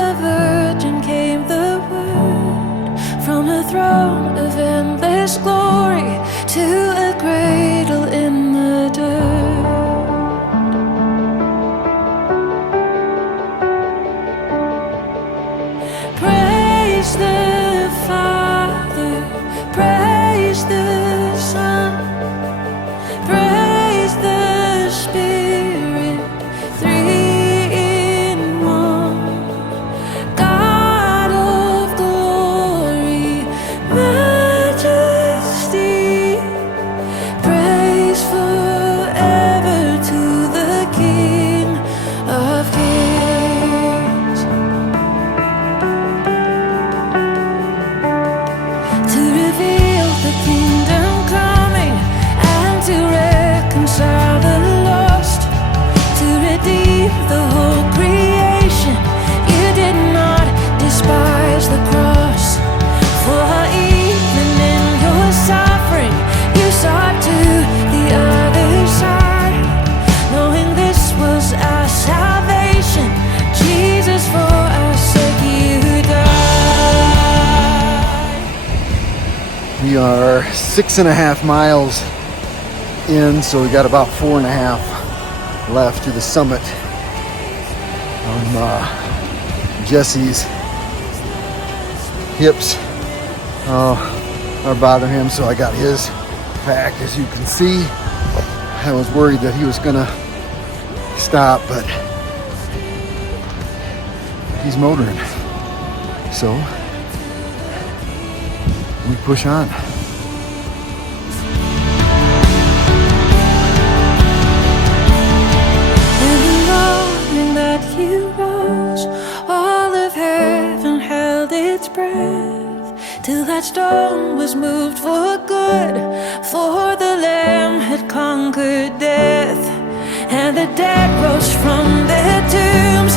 a virgin came the word, from a throne of endless glory to a cradle in the dirt. Praise the Father, praise the Son, praise the Spirit, three in one. God of glory, majesty, praise forever to the King of Kings. To reveal the kingdom coming and to reconcile the lost, to redeem the whole creation. You did not despise the cross, for even in your suffering you sought to the other side, knowing this was our salvation. Jesus, for our sake you died. We are 6.5 miles in, so we got about 4.5 left to the summit. Jesse's hips are bothering him, so I got his packed, as you can see. I was worried that he was gonna stop, but he's motoring, so we push on. In the morning that you rose, all of heaven held its breath, till that stone was moved for good, for the Lamb had conquered death. And the dead rose from their tombs,